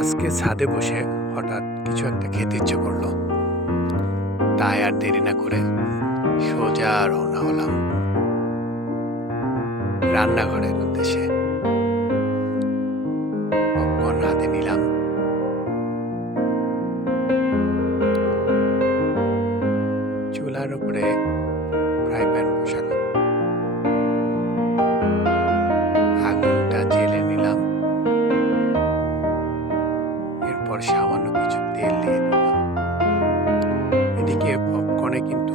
আজকে ছাদে বসে হঠাৎ কিছু একটা খেতে ইচ্ছে করলো, তাই আর দেরি না করে সোজা রওনা হলাম রান্নাঘরের উদ্দেশ্যে। পপকর্ন হাতে নিলাম, চুলার উপরে ফ্রাই প্যান বসালাম, আগুনটা জেলে নিলাম, এরপর সামান্য কিছু তেল দিয়ে দিলাম। এদিকে পপকর্নে কিন্তু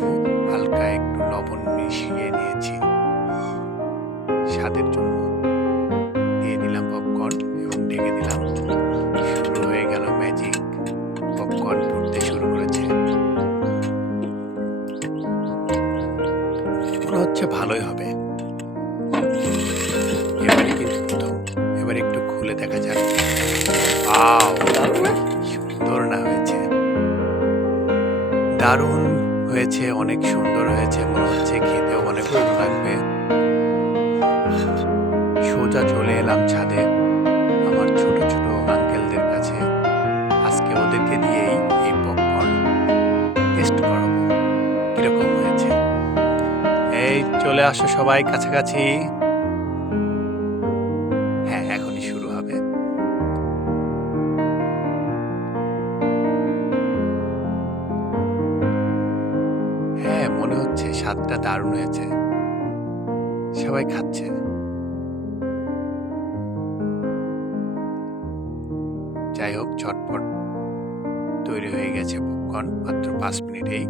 হালকা একটু লবণ মিশিয়ে নিয়েছি স্বাদের জন্য। দিয়ে দিলাম পপকর্ন এবং ঢেকে দিলাম। শুরু হয়ে গেল ম্যাজিক, পপকর্ন ফুটতে শুরু করেছে। মনে হচ্ছে ভালোই হবে। এবারে কিন্তু প্রথম, এবার একটু খুলে দেখা যাক। ওয়াও, সুন্দর না হয়েছে? দারুণ হয়েছে, অনেক সুন্দর হয়েছে, মনে হচ্ছে খেতেও অনেক ভালো লাগবে। সোজা চলে এলাম ছাদে আমার ছোট ছোট আঙ্কেলদের কাছে। আজকে ওদেরকে দিয়েই এই পপকর্ন টেস্ট করাবো কিরকম হয়েছে। এই চলে আসো সবাই কাছাকাছি। হ্যাঁ, এখনই শুরু হবে। হ্যাঁ, মনে হচ্ছে স্বাদটা দারুণ হয়েছে, সবাই খাচ্ছে। যাই হোক, ঝটপট তৈরি হয়ে গেছে পপকর্ন মাত্র 5 মিনিটেই।